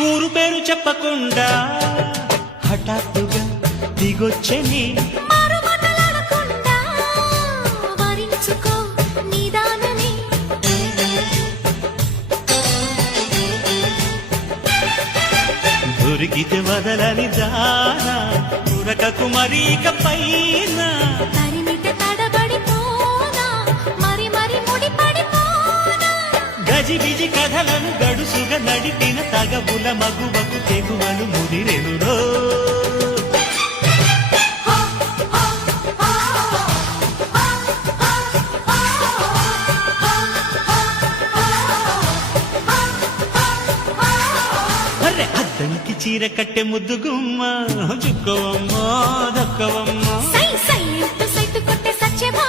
ఊరు పేరు చెప్పకుండా హఠాత్తుగా దిగొచ్చని దొరికితే వదలని దానా ఉరకకు మరీక పైన గజిబిజి కథలను గడుసుగా నడిపిన తగబుల మగువకు తెగువలు ముదిరెనురో అద్దంకి చీర కట్టె ముద్దుగుమ్మ చుక్కవమ్మ దక్కవమ్మ సై సై సైటు కొట్టే సత్యభా